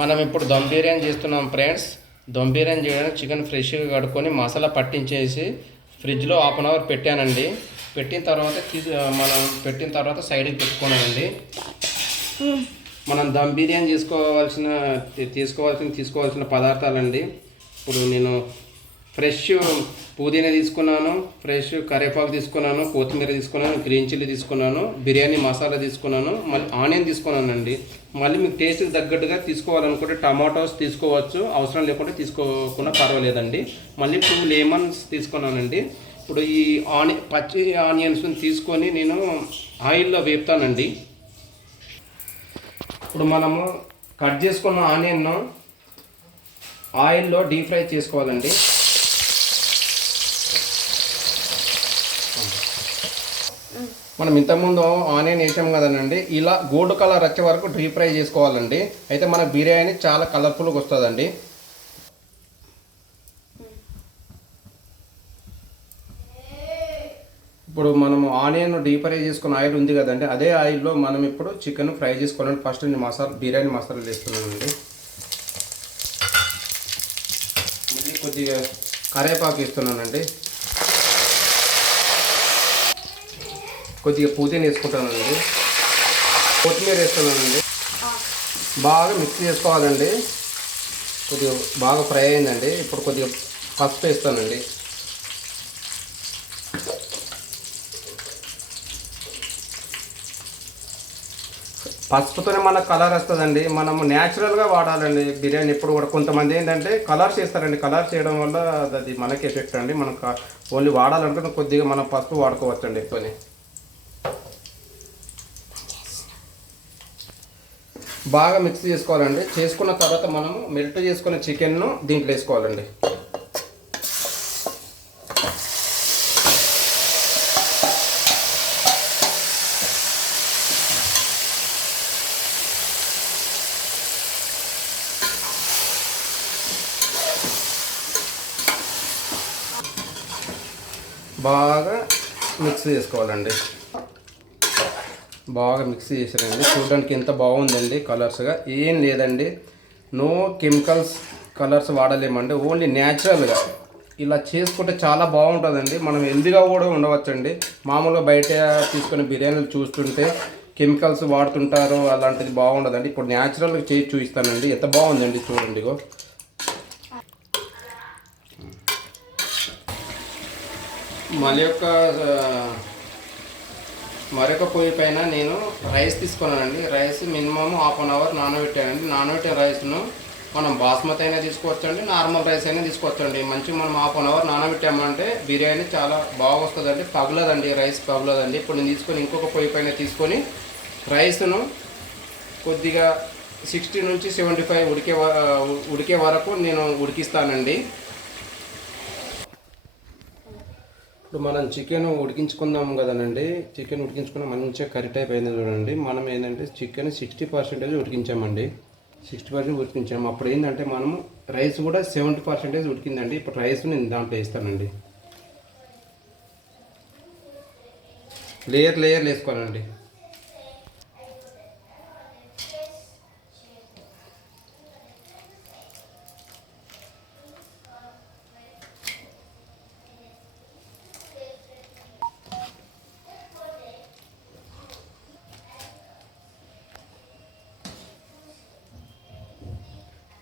మనం ఇప్పుడు దమ్ బిర్యానీ చేస్తున్నాం ఫ్రెండ్స్. దమ్ బిర్యానీ చేయడానికి చికెన్ ఫ్రెష్గా కడుక్కొని మసాలా పట్టించేసి ఫ్రిడ్జ్లో హాఫ్ అన్ అవర్ పెట్టానండి. పెట్టిన తర్వాత మనం పెట్టిన తర్వాత సైడ్కి పెట్టుకున్నానండి. మనం దమ్ బిర్యానీ తీసుకోవాల్సిన పదార్థాలండి. ఇప్పుడు నేను ఫ్రెష్ పుదీనా తీసుకున్నాను, ఫ్రెష్ కరివేపాకు తీసుకున్నాను, కొత్తిమీర తీసుకున్నాను, గ్రీన్ చిల్లీ తీసుకున్నాను, బిర్యానీ మసాలా తీసుకున్నాను, మళ్ళీ ఆనియన్ తీసుకున్నానండి. మళ్ళీ మీకు టేస్ట్కి తగ్గట్టుగా తీసుకోవాలనుకుంటే టమాటోస్ తీసుకోవచ్చు, అవసరం లేకుంటే తీసుకోకుండా పర్వాలేదండి. మళ్ళీ 2 లెమన్స్ తీసుకున్నానండి. ఇప్పుడు ఈ పచ్చి ఆనియన్స్ని తీసుకొని నేను ఆయిల్లో వేపుతానండి. ఇప్పుడు మనము కట్ చేసుకున్న ఆనియన్ను ఆయిల్లో డీప్ ఫ్రై చేసుకోవాలండి. మనం ఇంతకుముందు ఆనియన్ వేసాం కదండి, ఇలా గోల్డ్ కలర్ వచ్చే వరకు డీప్ ఫ్రై చేసుకోవాలండి. అయితే మన బిర్యానీ చాలా కలర్ఫుల్గా వస్తుందండి. ఇప్పుడు మనము ఆనియన్ డీప్ ఫ్రై చేసుకున్న ఆయిల్ ఉంది కదండి, అదే ఆయిల్లో మనం ఇప్పుడు చికెన్ ఫ్రై చేసుకోవాలండి. ఫస్ట్ నేను బిర్యానీ మసాలా వేస్తున్నానండి. మళ్ళీ కొద్దిగా కరివేపాకు వేస్తున్నానండి, కొద్దిగా పుదీనా వేసుకుంటానండి, కొత్తిమీర వేస్తున్నానండి. బాగా మిక్స్ చేసుకోవాలండి. కొద్దిగా బాగా ఫ్రై అయిందండి. ఇప్పుడు కొద్దిగా పసుపు వేస్తానండి. పసుపుతోనే మనకు కలర్ వస్తుందండి. మనము న్యాచురల్గా వాడాలండి బిర్యానీ ఎప్పుడు కూడా. కొంతమంది ఏంటంటే కలర్స్ వేస్తారండి, కలర్స్ చేయడం వల్ల అది మనకి ఎఫెక్ట్ అండి. మనం ఓన్లీ వాడాలనుకుంటే కొద్దిగా మనం పసుపు వాడుకోవచ్చండి ఎక్కువని. బాగా మిక్స్ చేసుకోవాలండి. చేసుకున్న తర్వాత మనము మెల్ట్ చేసుకున్న చికెన్ను దీంట్లో వేసుకోవాలండి. బాగా మిక్స్ చేసుకోవాలండి. బాగా మిక్స్ చేసానండి. చూడడానికి ఎంత బాగుందండి కలర్స్గా. ఏం లేదండి, నో కెమికల్స్ కలర్స్ వాడలేమండి, ఓన్లీ న్యాచురల్గా ఇలా చేసుకుంటే చాలా బాగుంటుందండి. మనం హెల్దీగా కూడా ఉండవచ్చండి. మామూలుగా బయట తీసుకునే బిర్యానీలు చూస్తుంటే కెమికల్స్ వాడుతుంటారు, అలాంటిది బాగుండదండి. ఇప్పుడు న్యాచురల్గా చేసి చూపిస్తానండి. ఎంత బాగుందండి చూడండి. మరొక పొయ్యి పైన నేను రైస్ తీసుకున్నానండి. Rice minimum half an hour నానబెట్టానండి. నానబెట్టిన రైస్ను మనం బాస్మతి అయినా తీసుకోవచ్చండి, నార్మల్ రైస్ అయినా తీసుకోవచ్చండి. మంచిగా మనం హాఫ్ అన్ అవర్ నానబెట్టామంటే బిర్యానీ చాలా బాగా వస్తుందండి. పగలదండి, రైస్ పగలదండి. ఇప్పుడు నేను తీసుకొని ఇంకొక పొయ్యి పైన తీసుకొని రైస్ను కొద్దిగా 60 నుంచి 75 ఉడికే వరకు నేను ఉడికిస్తానండి. ఇప్పుడు మనం చికెన్ ఉడికించుకుందాం కదనండి. చికెన్ ఉడికించుకున్న మంచిగా కర్రీ టైప్ అయింది చూడండి. మనం ఏంటంటే చికెన్ 60% ఉడికించామండి. 60% ఉడికించాము. అప్పుడు ఏంటంటే మనము రైస్ కూడా 70% ఉడికిందండి. ఇప్పుడు రైస్ నేను దాంట్లో వేస్తానండి. లేయర్లు వేసుకోవాలండి.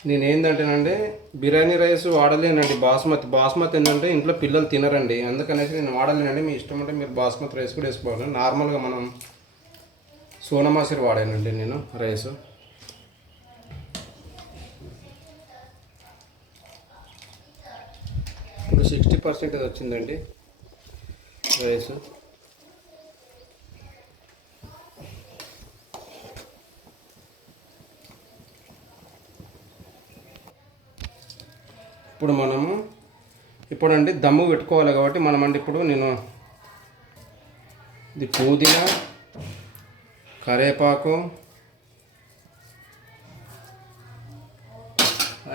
నేను ఏంటంటేనండి బిర్యానీ రైస్ వాడలేనండి. బాస్మతి ఏంటంటే ఇంట్లో పిల్లలు తినరండి, అందుకనేసి నేను వాడలేనండి. మీ ఇష్టం అంటే మీరు బాస్మతి రైస్ కూడా వేసుకోవాలి. నార్మల్గా మనం సోనా మసూరి వాడానండి నేను రైస్. ఇప్పుడు 60% వచ్చిందండి రైస్. ఇప్పుడు దమ్ము పెట్టుకోవాలి కాబట్టి ఇప్పుడు నేను ఇది పుదీనా, కరివేపాకు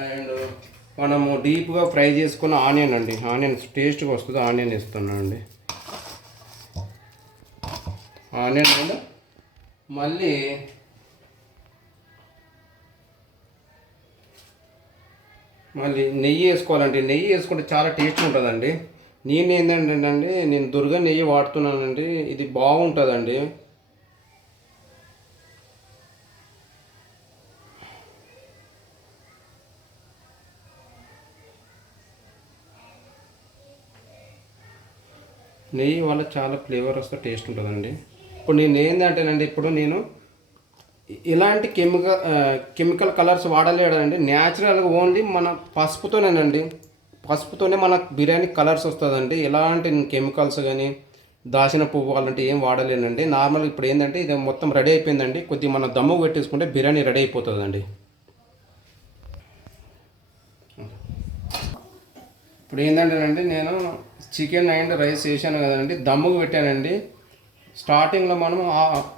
అండ్ మనము డీప్గా ఫ్రై చేసుకున్న ఆనియన్ అండి. ఆనియన్ టేస్ట్గా వస్తుంది, ఆనియన్ వేస్తున్నాను అండి. ఆనియన్ అండ్ మళ్ళీ మళ్ళీ నెయ్యి వేసుకోవాలండి. నెయ్యి వేసుకుంటే చాలా టేస్ట్ ఉంటుందండి. నేను ఏంటంటే నేను దుర్గా నెయ్యి వాడుతున్నానండి. ఇది బాగుంటుందండి. నెయ్యి వల్ల చాలా ఫ్లేవర్ వస్తే టేస్ట్ ఉంటుందండి. ఇప్పుడు నేను ఏంటంటేనండి, ఇప్పుడు నేను ఇలాంటి కెమికల్ కలర్స్ వాడలేడండి. న్యాచురల్గా ఓన్లీ మన పసుపుతోనేనండి. పసుపుతోనే మన బిర్యానీ కలర్స్ వస్తుందండి. ఎలాంటి కెమికల్స్ కానీ దాచిన పువ్వు అలాంటి ఏం వాడలేనండి. నార్మల్ ఇప్పుడు ఏంటంటే ఇది మొత్తం రెడీ అయిపోయిందండి. కొద్దిగా మనం దమ్ము పెట్టేసుకుంటే బిర్యానీ రెడీ అయిపోతుందండి. ఇప్పుడు ఏంటంటేనండి నేను చికెన్ అండ్ రైస్ వేసాను కదండి, దమ్ముకు పెట్టానండి. స్టార్టింగ్లో మనం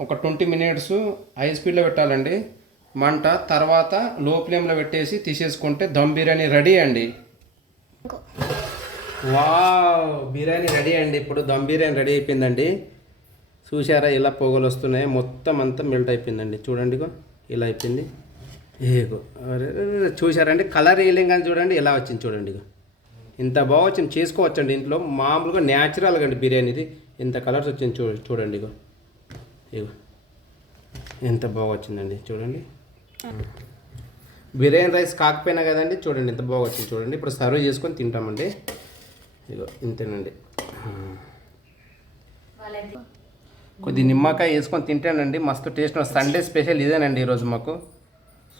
ఒక 20 మినిట్స్ హై స్పీడ్లో పెట్టాలండి మంట. తర్వాత లో ఫ్లేమ్లో పెట్టేసి తీసేసుకుంటే దమ్ బిర్యానీ రెడీ అండి. బిర్యానీ రెడీ అండి. ఇప్పుడు దమ్ బిర్యానీ రెడీ అయిపోయిందండి. చూసారా ఇలా పొగలు వస్తున్నాయి, మొత్తం అంతా మెల్ట్ అయిపోయిందండి. చూడండి ఇలా అయిపోయింది. ఏగో చూసారండి, కలర్ వేయలేం కానీ చూడండి ఎలా వచ్చింది. చూడండి ఇంత బాగా వచ్చింది. చేసుకోవచ్చండి ఇంట్లో మామూలుగా న్యాచురల్గా అండి బిర్యానీది. ఇంత కలర్స్ వచ్చింది చూడండి ఇగో ఎంత బాగా వచ్చిందండి. చూడండి బిర్యానీ రైస్ కాకపోయినా కదండి, చూడండి ఎంత బాగా వచ్చింది. చూడండి ఇప్పుడు సర్వ్ చేసుకొని తింటామండి. ఇగో ఇంతేనండి. కొద్ది నిమ్మకాయ వేసుకొని తింటానండి, మస్తు టేస్ట్. సండే స్పెషల్ ఇదేనండి ఈరోజు మాకు.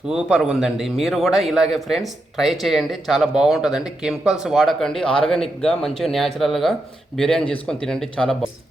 సూపర్గా ఉందండి. మీరు కూడా ఇలాగే ఫ్రెండ్స్ ట్రై చేయండి, చాలా బాగుంటుందండి. కెమికల్స్ వాడకండి, ఆర్గానిక్గా మంచిగా న్యాచురల్గా బిర్యానీ చేసుకొని తినండి, చాలా బాగుంది.